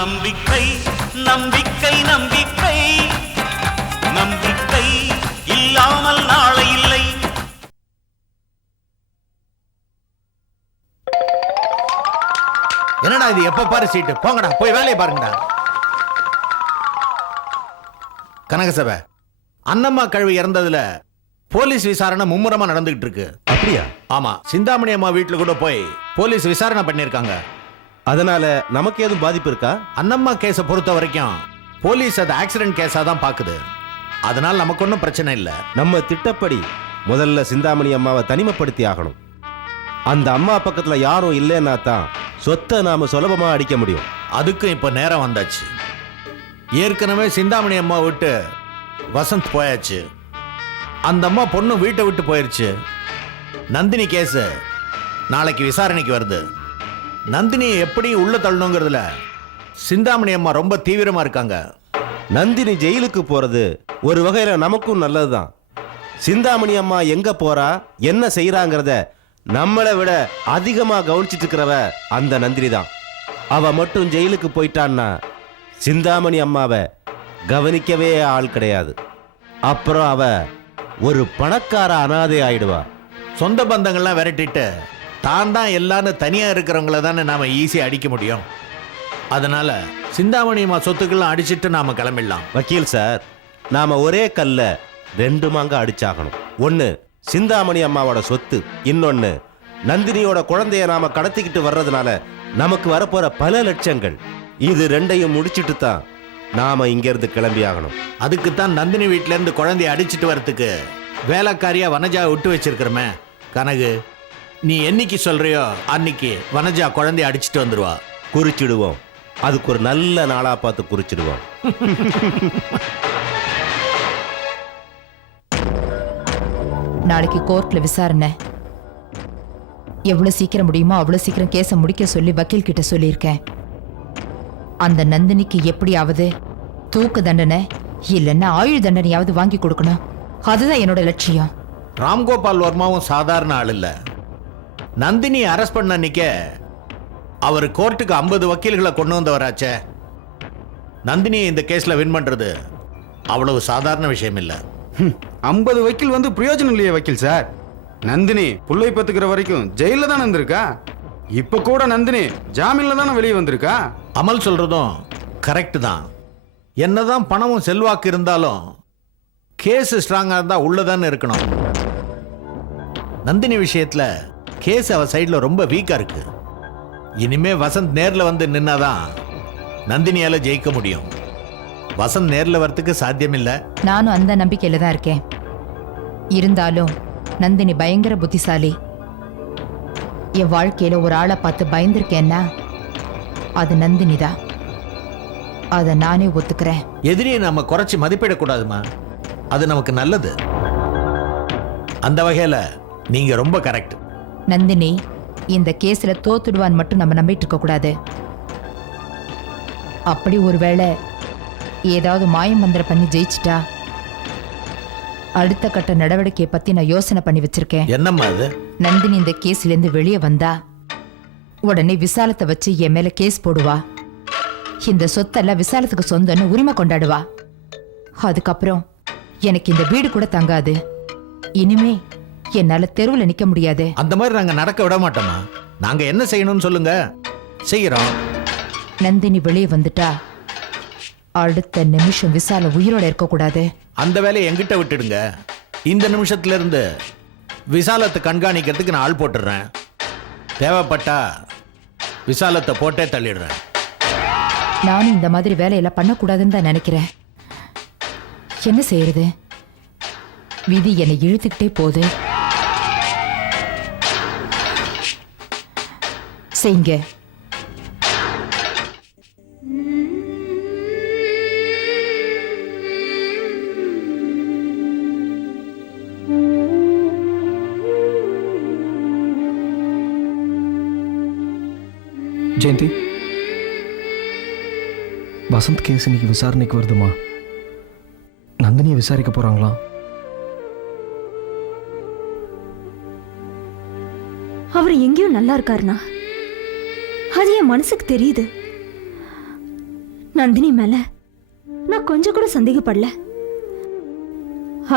நம்பிக்கை நம்பிக்கை நம்பிக்கை நம்பிக்கை இல்லாமல் நாளை இல்லை. என்னடா இது எப்ப பாரு சீட்டு? போங்கடா போய் வேலையை பாருங்கடா. கனகசபை, அன்னம்மா கழுவி இறந்ததுல போலீஸ் விசாரணை மும்முரமா நடந்துகிட்டு இருக்கு. அப்படியா? ஆமா, சிந்தாமணி அம்மா வீட்டுல கூட போய் போலீஸ் விசாரணை பண்ணிருக்காங்க. அதனால நமக்கு ஏதும் பாதிப்பு இருக்கா? அன்னம்மா கேஸை பொறுத்த வரைக்கும் போலீஸ் அது ஆக்சிடென்ட் கேஸா தான் பாக்குது. அதனால நமக்கு ஒன்றும் பிரச்சனை இல்லை. நம்ம திட்டப்படி முதல்ல சிந்தாமணி அம்மாவை தனிமைப்படுத்தி ஆகணும். அந்த அம்மா பக்கத்துல யாரும் இல்லைன்னா தான் சொத்தை நாம சுலபமா அடிக்க முடியும். அதுக்கும் இப்ப நேரம் வந்தாச்சு. ஏற்கனவே சிந்தாமணி அம்மா விட்டு வசந்த் போயாச்சு. அந்த அம்மா பொண்ணு வீட்டை விட்டு போயிருச்சு. நந்தினி கேஸ் நாளைக்கு விசாரணைக்கு வருது. நந்தினியை எப்படி உள்ள தள்ளணுங்கிறதுல சிந்தாமணி அம்மா ரொம்ப தீவிரமா இருக்காங்க. நந்தினி ஜெயிலுக்கு போறது ஒரு வகையில நமக்கும் நல்லதுதான். சிந்தாமணி அம்மா எங்க போறா, என்ன செய்யறாங்கிறத நம்மளை விட அதிகமா கவனிச்சிட்டு இருக்கிறவ அந்த நந்தினி தான். அவ மட்டும் ஜெயிலுக்கு போயிட்டான்னா சிந்தாமணி அம்மாவை கவனிக்கவே ஆள் கிடையாது. அப்புறம் அவ ஒரு பணக்கார அனாதை ஆயிடுவா. சொந்த பந்தங்கள்லாம் விரட்டிட்டு தான் தான் எல்லாரும் தனியா இருக்கிறவங்கள தானே நாம ஈஸியா அடிக்க முடியும். அதனால சிந்தாமணி அம்மா சொத்துக்கெல்லாம் அடிச்சிட்டு நாம கிளம்பிடலாம். வக்கீல் சார், நாம ஒரே கல்ல ரெண்டு மாங்க அடிச்சாகணும். ஒன்னு சிந்தாமணி அம்மாவோட சொத்து, இன்னொன்னு நந்தினியோட குழந்தைய நாம கடத்திக்கிட்டு வர்றதுனால நமக்கு வரப்போற பல லட்சங்கள். இது ரெண்டையும் முடிச்சிட்டு தான் நாம இங்க இருந்து கிளம்பி ஆகணும். அதுக்குத்தான் நந்தினி வீட்டுல இருந்து குழந்தைய அடிச்சிட்டு வரத்துக்கு வேலைக்காரியா வனஜா விட்டு வச்சிருக்கிறமே. கனகு, நீ என்னைக்கு சொல்றியோ அன்னைக்கு வனஜா குழந்தைய அடிச்சிட்டு வந்துருவா. குறிச்சிடுவோம். அதுக்கு ஒரு நல்ல நாளா பார்த்து குறிச்சிடுவோம். நாளைக்கு கோர்ட்ல விசாரணை. எவ்வளவு சீக்கிரம் முடியுமோ அவ்வளவு சீக்கிரம் கேஸை முடிக்க சொல்லி வக்கீல் கிட்ட சொல்லியிருக்கேன். அந்த நந்தினிக்கு எப்படியாவது தூக்கு தண்டனை இல்லைன்னா ஆயுள் தண்டனையாவது வாங்கி கொடுக்கணும். அதுதான் என்னோட லட்சியம். ராம்கோபால் வர்மாவும் சாதாரண ஆள் இல்ல. நந்தினி அரெஸ்ட் பண்ண அன்னைக்க அவர் கோர்ட்டுக்கு 50 வக்கீல்களை கொண்டு வந்தவராச்சே. நந்தினி இந்த கேஸ்ல வின் பண்றது அவ்வளவு சாதாரண விஷயம் இல்ல. 50 வக்கீல் வந்து பிரயோஜனம் இல்லையே வக்கீல் சார். நந்தினி புள்ளை பத்துக்கிற வரைக்கும் ஜெயில தான் வந்திருக்கா. இப்ப கூட நந்தினி ஜாமீன்ல தானே வெளியே வந்திருக்கா. அமல் சொல்றதும் கரெக்ட் தான். என்னதான் பணமும் செல்வாக்கு இருந்தாலும் கேஸ் ஸ்ட்ராங்கா இருந்தா உள்ளதான்னு இருக்கணும். நந்தினி விஷயத்துல கேஸ் அவ சைட்ல ரொம்ப வீக்கா இருக்கு. இனிமே வசந்த் நேர்ல வந்து நின்னாதான் நந்தினியால ஜெயிக்க முடியும். வசந்த் நேர்ல வரத்துக்கு சாத்தியம் இல்ல. நானும் அந்த நம்பிக்கையில தான் இருக்கேன். இருந்தாலும் நந்தினி பயங்கர புத்திசாலி. என் வாழ்க்கையில ஒரு ஆளை பார்த்து பயந்திருக்கேன்னா அது நந்தினி தான். அதை நானே ஒத்துக்கிறேன். எதிரியை நம்ம குறைச்சி மதிப்பிடக்கூடாதுமா. அது நமக்கு நல்லது. அந்த வகையில நீங்க ரொம்ப கரெக்ட். நந்தினி இந்த கேஸ்ல தோத்துடுவான்னு மட்டும் நம்ம நம்பிட்டு இருக்க கூடாது. அப்படி ஒருவேளை ஏதாவது மாயமந்திரம் பண்ணி ஜெயிச்சிட்டா அடுத்த கட்ட நடவடிக்கையை பத்தி நான் யோசனை பண்ணி வச்சிருக்கேன். என்னம்மா அது? நந்தினி இந்த கேஸ்ல இருந்து வெளியே வந்தா உடனே விசாலத்தை வச்சு என் மேல கேஸ் போடுவா. இந்த சொத்தெல்லாம் விசாலத்துக்கு சொந்தம்னு உரிமை கொண்டாடுவா. அதுக்கப்புறம் எனக்கு இந்த வீடு கூட தங்காது. இனிமே என்னால தெருவில் நிக்க முடியாது. அந்த மாதிரி நாங்க நடக்க விட மாட்டோமா. நாங்க என்ன செய்யணும்னு சொல்லுங்க, செய்யறோம். நந்தினி வெளியே வந்துட்டா அடுத்த நிமிஷம் விசால உயிரோட இருக்க கூடாது. அந்த வேலையை எங்கிட்ட விட்டுடுங்க. இந்த நிமிஷத்துல இருந்து விசாலத்தை கண்காணிக்கிறதுக்கு நான் ஆள் போட்டுடுறேன். தேவைப்பட்டா விசாலத்தை போட்டே தள்ளிடுறேன். நானும் இந்த மாதிரி வேலையெல்லாம் பண்ணக்கூடாதுன்னு தான் நினைக்கிறேன். என்ன செய்யறது? விதி என்னை இழுத்துக்கிட்டே போகுது. செய்ங்க. ஜெயந்தி, வசந்த் கேஸ் இன்னைக்கு விசாரணைக்கு வருதுமா. நந்தினியை விசாரிக்க போறாங்களா? அவர் எங்கேயும் நல்லா இருக்காருண்ணா. அது என் மனசுக்கு தெரியுது. நந்தினி மேல நான் கொஞ்சம் கூட சந்தேகப்படல.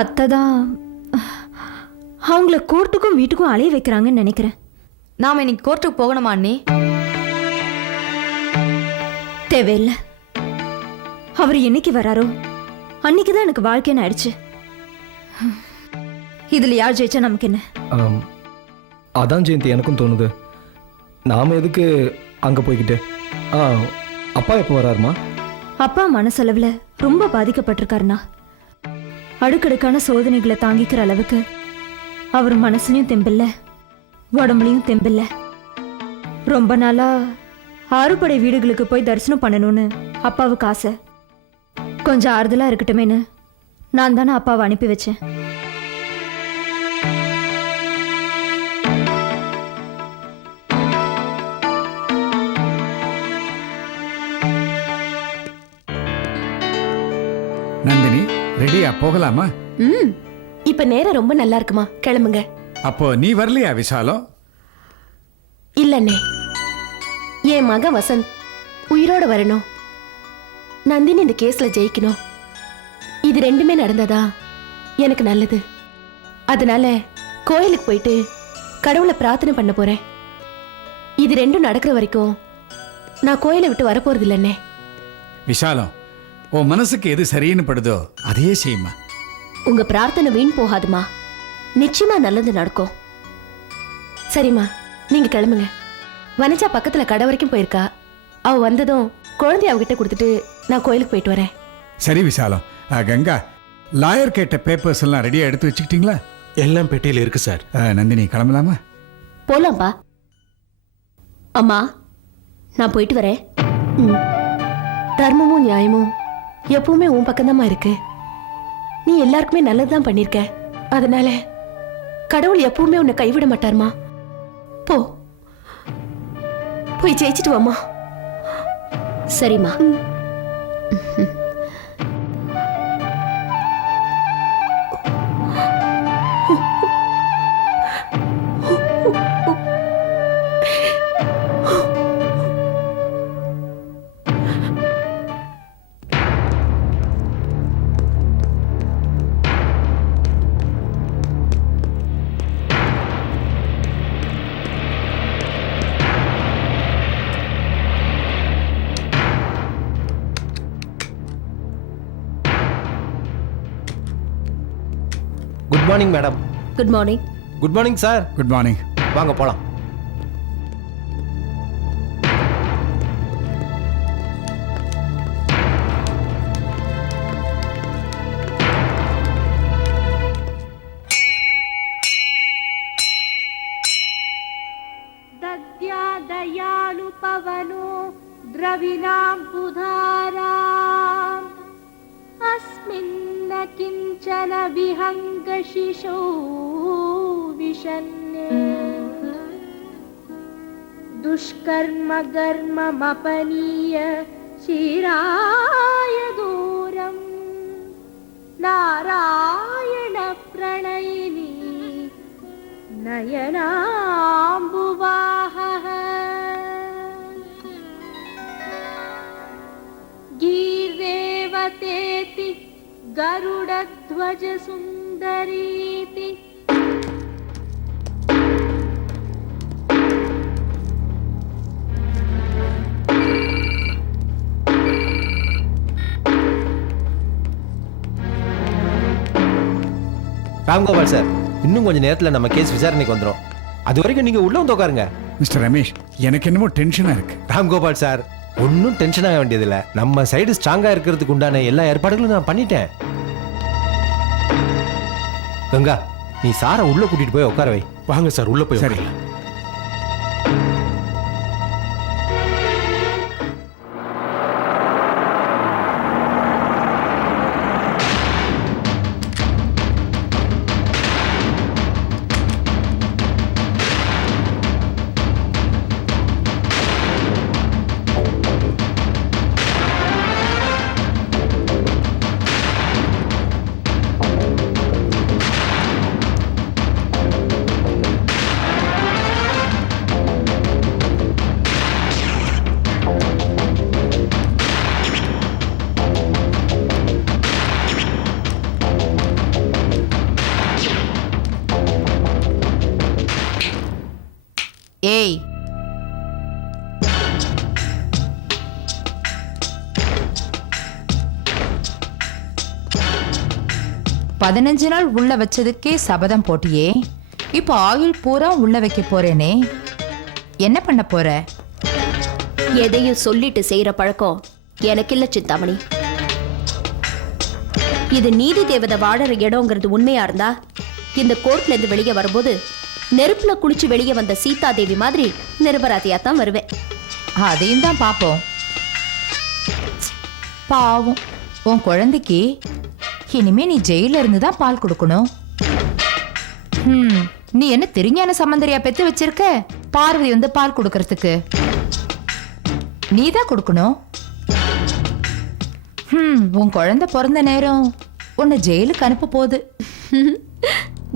அத்தை தான் அவங்கள கோர்ட்டுக்கும் வீட்டுக்கும் அலைய வைக்கிறாங்கன்னு நினைக்கிறேன். நாம இன்னைக்கு கோர்ட்டுக்கு போகணுமா அண்ணி? தேவையில்லை. அவர் என்னைக்கு வராரோ அன்னைக்கு தான் எனக்கு வாழ்க்கைன்னு ஆயிடுச்சு. இதுல யார் ஜெயிச்சா நமக்கு என்ன? அதான் ஜெயந்தி எனக்கும் தோணுது. நாம் எதுக்கு அங்கே போய்கிட்டு? அப்பா எப்போ வராருமா? அப்பா மனசளவுல ரொம்ப பாதிக்கப்பட்டிருக்காருண்ணா. அடுக்கடுக்கான சோதனைகளை தாங்கிக்கிற அளவுக்கு அவர் மனசுலயும் தெம்பில்ல, உடம்புலையும் தெம்பில்ல. ரொம்ப நாளா ஆறுபடை வீடுகளுக்கு போய் தரிசனம் பண்ணணும்னு அப்பாவுக்கு ஆசை. கொஞ்சம் ஆறுதலா இருக்கட்டுமேன்னு நான் தானே அப்பாவை அனுப்பி வச்சேன். நந்தினி, ரெடியா போகலாமா? இப்ப நேரம் ரொம்ப நல்லா இருக்குமா, கிளம்புங்க. அப்போ நீ வரலையா விசாலம்? இல்லண்ணே, என் மகன் வசந்த் உயிரோட வரணும், நந்தினி இந்த கேஸ்ல ஜெயிக்கணும். இது ரெண்டுமே நடந்ததா எனக்கு நல்லது. அதனால கோயிலுக்கு போயிட்டு கடவுளை பிரார்த்தனை பண்ண போறேன். இது ரெண்டும் நடக்கிற வரைக்கும் நான் கோயிலை விட்டு வரப்போறது இல்லைண்ணே. விசாலம், உன் மனசுக்கு எது சரின்னு படுதோ அதையே செய்யுமா. உங்க பிரார்த்தனை வீண் போகாதுமா, நிச்சயமா நல்லது நடக்கும். சரிம்மா, நீங்க கிளம்புங்க. வனஜா பக்கத்துல கடை வரைக்கும் போயிருக்கா. அவ வந்ததும் குழந்தைய அவகிட்ட கொடுத்துட்டு நான் கோயிலுக்கு போயிட்டு வரேன். சரி விசாலம். கங்கா, லாயர் கேட்ட பேப்பர்ஸ் எல்லாம் ரெடியா எடுத்து வச்சுக்கிட்டீங்களா? எல்லாம் பெட்டியில் இருக்கு சார். நந்தினி, கிளம்பலாமா? போலாம்பா. அம்மா, நான் போயிட்டு வரேன். தர்மமும் நியாயமும் எப்பவுமே உன் பக்கம்தாம்மா இருக்கு. நீ எல்லாருக்குமே நல்லதுதான் பண்ணிருக்க. அதனால கடவுள் எப்பவுமே உன்னை கைவிட மாட்டார்மா. போ, போய் ஜெயிச்சிட்டு வாமா. சரிம்மா. Good morning madam. Good morning. Good morning sir. Good morning. வாங்க போலாம். दयालु पवनो द्रविणाम्बुधाराम् अस्मिन्न किञ्चन विहङ्गशिशो विशन्ने दुष्कर्मगर्ममपनीय शिराय दूरम् नारायणप्रणयिनी नयनाम्बुवाहः गीर्देवतेति गरुडध्वजसुन्दरीति ராம்கோபால் சார், இன்னும் கொஞ்சம் நேரத்தில் நம்ம கேஸ் விசாரணைக்கு வந்துடும். அது வரைக்கும் நீங்க உள்ள வந்து உட்காருங்க. மிஸ்டர் ரமேஷ், எனக்கு என்னமோ டென்ஷனா இருக்கு. ராம்கோபால் சார், ஒன்றும் டென்ஷன் ஆக வேண்டியதில்லை. நம்ம சைடு ஸ்ட்ராங்கா இருக்கிறதுக்கு உண்டான எல்லா ஏற்பாடுகளும் நான் பண்ணிட்டேன். கங்கா, நீ சாரை உள்ள கூட்டிட்டு போய் உட்கார வை. வாங்க சார், உள்ள போய் சரி. ஏய், பதினஞ்சு நாள் உள்ள வச்சதுக்கே சபதம் போட்டியே, இப்போ ஆயுள் பூரா உள்ள வைக்க போறேனே, என்ன பண்ண போற? எதையும் சொல்லிட்டு செய்யற பழக்கம் எனக்கு இல்ல சிந்தாமணி. இது நீதி தேவதை வாழற இடம்ங்கிறது உண்மையா இருந்தா இந்த கோர்ட்ல இருந்து வெளியே வரும்போது நெருப்புல குளிச்சு வெளியே வந்த சீதா தேவி மாதிரி நிரபராதியா தான் வருவேன். அதையும் தான் பாப்போம். பாவம், உன் குழந்தைக்கு இனிமே நீ ஜெயில இருந்து தான் பால் கொடுக்கணும். நீ என்ன திருஞான சம்பந்தரியா பெத்து வச்சிருக்க? பார்வதி வந்து பால் கொடுக்கறதுக்கு நீ தான் கொடுக்கணும். உன் குழந்தை பிறந்த நேரம் உன்னை ஜெயிலுக்கு அனுப்ப போகுது.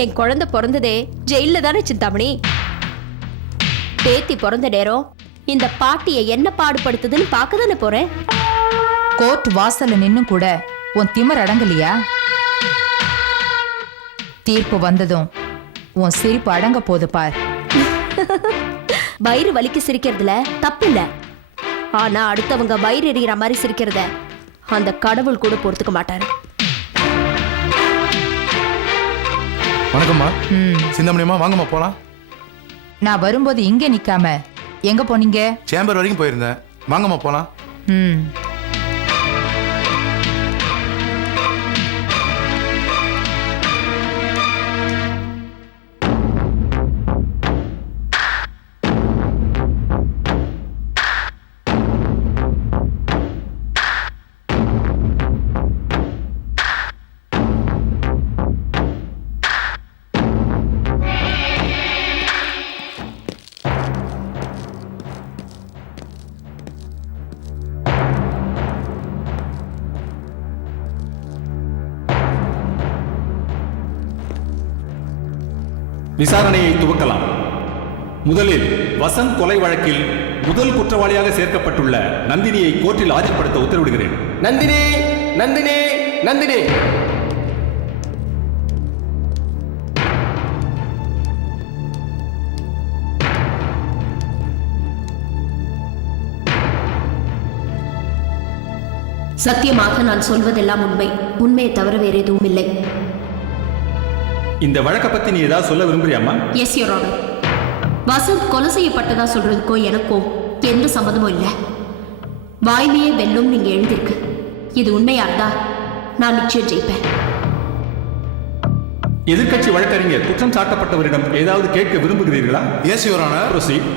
என் குழந்தை பிறந்ததே ஜெயில தானே சிந்தாமணி. பேத்தி பிறந்த நேரம் இந்த பாட்டியை என்ன பாடுபடுத்துதுன்னு பார்க்க தானே போறேன். கோர்ட் வாசல்ல நின்னும் கூட உன் திமிர் அடங்கலையா? தீர்ப்பு வந்ததும் உன் சிரிப்பு அடங்க போது பார். வயிறு வலிக்கு சிரிக்கிறதுல தப்பு இல்ல. ஆனா அடுத்தவங்க வயிறு எறிகிற மாதிரி சிரிக்கிறத அந்த கடவுள் கூட பொறுத்துக்க மாட்டாரு. வணக்கம்மா. சிந்தாமணியம்மா, வாங்கம்மா போலாம். நான் வரும்போது இங்க நிக்காம எங்க போனீங்க? சேம்பர் வரைக்கும் போயிருந்தேன். வாங்கம்மா போலாம். விசாரணையை துவக்கலாம். முதலில் வசந்த் கொலை வழக்கில் முதல் குற்றவாளியாக சேர்க்கப்பட்டுள்ள நந்தினியை கோர்ட்டில் ஆஜர்படுத்த உத்தரவிடுகிறேன். நந்தினி, நந்தினி, நந்தினி. சத்தியமாக நான் சொல்வதெல்லாம் உண்மை. உண்மையை தவிர வேற எதுவும் இல்லை. இந்த வழக்கை பத்தி நீ ஏதாவது சொல்ல விரும்புறியாமா? Yes your honour. வசந்த் கொலை செய்யப்பட்டதா சொல்றதுக்கோ எனக்கோ எந்த சம்மதமும் இல்லை. வாய்மையே வெல்லும் நீங்க எழுதிருக்கு. இது உண்மையா இருந்தா நான் நிச்சயம் ஜெயிப்பேன். எதிர்க்கட்சி வழக்கறிஞர் குற்றம் சாட்டப்பட்டவரிடம் ஏதாவது கேட்க விரும்புகிறீர்களா? S your honour. ப்ரொசீட்.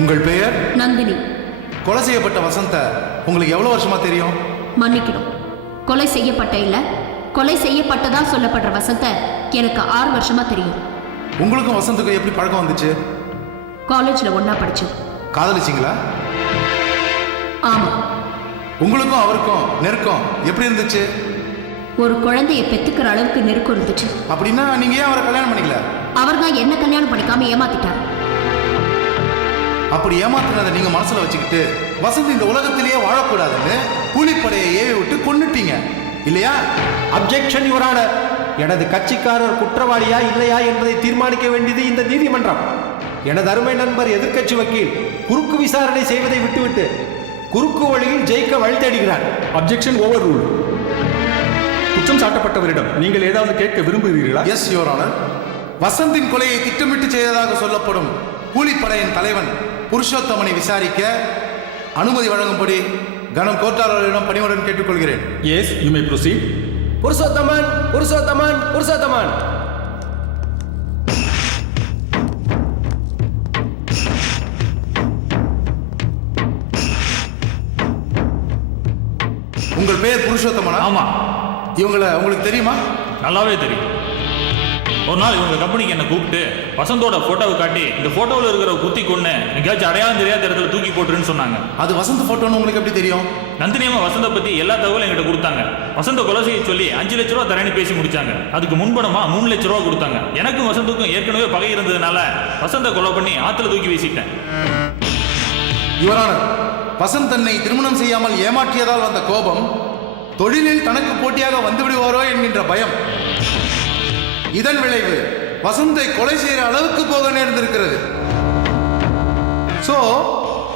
உங்கள் பெயர்? நந்தினி. கொலை செய்யப்பட்ட வசந்த உங்களுக்கு எவ்வளவு வருஷமா தெரியும்? மன்னிக்கணும், கொலை செய்யப்பட்ட இல்ல, கொலை செய்யப்பட்டதா சொல்லப்படுற வசந்த எனக்கு 6 வருஷமா தெரியும். உங்களுக்கும் வசந்துக்கும் எப்படி பழக்கம் வந்துச்சு? காலேஜ்ல ஒன்னா படிச்சோம். காதலிச்சிங்களா? ஆமா. உங்களுக்கும் அவருக்கும் நெருக்கம் எப்படி இருந்துச்சு? ஒரு குழந்தைய பெத்துக்கிற அளவுக்கு நெருக்கம் இருந்துச்சு. அப்படின்னா நீங்க ஏன் அவரை கல்யாணம் பண்ணிக்கல? அவர் தான் என்ன கல்யாணம் பண்ணிக்காம ஏமாத்திட்டார். அப்படி ஏமாத்தினதை நீங்க மனசுல வச்சுக்கிட்டு வசந்த் இந்த உலகத்திலேயே வாழக்கூடாதுன்னு கூலிப்படையை ஏவி விட்டு கொன்னுட்டீங்க இல்லையா? Objection your honour. எனது கட்சிக்காரர் குற்றவாளியா இல்லையா என்பதை தீர்மானிக்க வேண்டியது இந்த நீதிமன்றம். எனது அருமை நண்பர் எதிர்க்கட்சி வக்கீல் குறுக்கு விசாரணை செய்வதை விட்டுவிட்டு குறுக்கு வழியில் ஜெயிக்க வழி தேடுகிறார். Objection over rule. குற்றம் சாட்டப்பட்டவரிடம் நீங்கள் ஏதாவது கேட்க விரும்புகிறீர்களா? S your honour. வசந்தின் கொலையை திட்டமிட்டு செய்ததாக சொல்லப்படும் கூலிப்படையின் தலைவன் புருஷோத்தமனை விசாரிக்க அனுமதி வழங்கும்படி கனம் கோட்டாளரிடம் பணிவுடன் கேட்டுக்கொள்கிறேன். Yes, you may proceed. Purushothaman, Purushothaman, Purushothaman. உங்கள் பெயர் புருஷோத்தமனா? ஆமா. இவங்களை உங்களுக்கு தெரியுமா? நல்லாவே தெரியும். ஒரு நாள் இவங்க கம்பெனிக்கு என்ன கூப்பிட்டு வசந்தோட போட்டோவை காட்டி இந்த போட்டோவில் இருக்கிற குத்தி கொண்டு எங்கேயாச்சும் அடையாளம் தெரியாத இடத்துல தூக்கி போட்டுருன்னு சொன்னாங்க. அது வசந்த் போட்டோன்னு உங்களுக்கு எப்படி தெரியும்? நந்தினியம்மா வசந்த பத்தி எல்லா தகவலும் எங்கிட்ட கொடுத்தாங்க. வசந்த கொலை செய்ய சொல்லி 5 லட்ச ரூபா தரேன்னு பேசி முடிச்சாங்க. அதுக்கு முன்பணமா 3 லட்ச ரூபா கொடுத்தாங்க. எனக்கும் வசந்துக்கும் ஏற்கனவே பகை இருந்ததுனால வசந்த கொலை பண்ணி ஆத்துல தூக்கி வீசிட்டேன். யுவர் ஆனர், வசந்த் தன்னை திருமணம் செய்யாமல் ஏமாற்றியதால் வந்த கோபம் தொழிலில் தனக்கு போட்டியாக வந்து விடுவாரோ என்கின்ற பயம், இதன் விளைவு வசந்தை கொலை செய்கிற அளவுக்கு போக நேர்ந்திருக்கிறது. சோ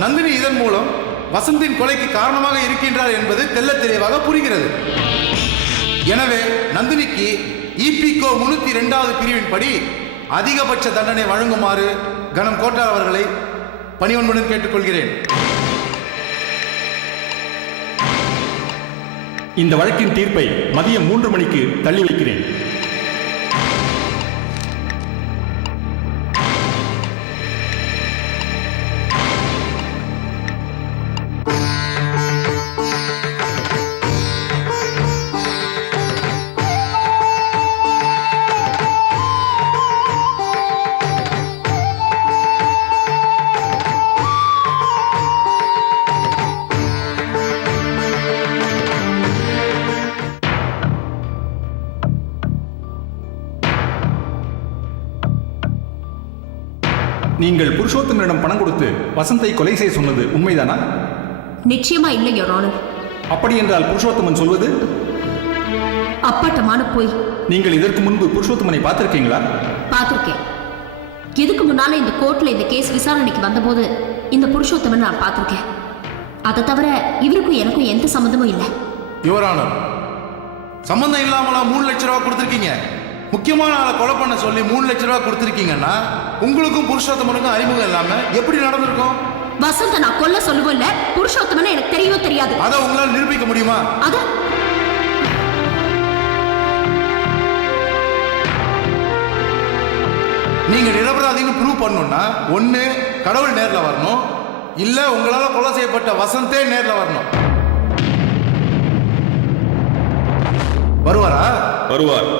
நந்தினி இதன் மூலம் வசந்தின் கொலைக்கு காரணமாக இருக்கின்றார் என்பது தெள்ளத் தெளிவாக புரிகிறது. எனவே நந்தினிக்கு இபிகோ 302வது பிரிவின்படி அதிகபட்ச தண்டனை வழங்குமாறு கணம் கோட்டார் அவர்களை பணிவன்புடன் கேட்டுக்கொள்கிறேன். இந்த வழக்கின் தீர்ப்பை மதியம் 3 மணிக்கு தள்ளி வைக்கிறேன். நீங்கள் புருஷோத்தமனிடம் பணம் கொடுத்து வசந்தை கொலை செய்ய சொன்னது உண்மைதானா? நிச்சயமா இல்லை யுவர் ஆனர். அப்படி என்றால் புருஷோத்தமன் சொல்வது அப்பட்டமான போய். நீங்கள் இதற்கு முன்பு புருஷோத்தமனை பார்த்திருக்கீங்களா? பார்த்திருக்கேன். இதுக்கு முன்னால இந்த கோர்ட்ல இந்த கேஸ் விசாரணைக்கு வந்தபோது இந்த புருஷோத்தமன் நான் பார்த்திருக்கேன். அதை தவிர இவருக்கும் எனக்கும் எந்த சம்மந்தமும் இல்லை. யுவர் ஆனர், சம்பந்தம் இல்லாமலா 3 லட்சம் ரூபாய் கொடுத்துருக்கீங்க? முக்கியமான ஆளை கொலை பண்ண சொல்லி 3 லட்சம் ரூபாய் கொடுத்துருக்கீங்கன்னா உங்களுக்கும் புருஷோத்தமனுக்கும் அறிமுகம் இல்லாம எப்படி நடந்திருக்கும்? வசந்த நான் கொல்ல சொல்லுவோம் இல்ல, புருஷோத்தமன் எனக்கு தெரியவே தெரியாது. அதை உங்களால் நிரூபிக்க முடியுமா? அத நீங்க நிரபராதின்னு ப்ரூவ் பண்ணணும்னா ஒண்ணு கடவுள் நேர்ல வரணும், இல்ல உங்களால கொலை செய்யப்பட்ட வசந்தே நேர்ல வரணும். வருவாரா? வருவார்.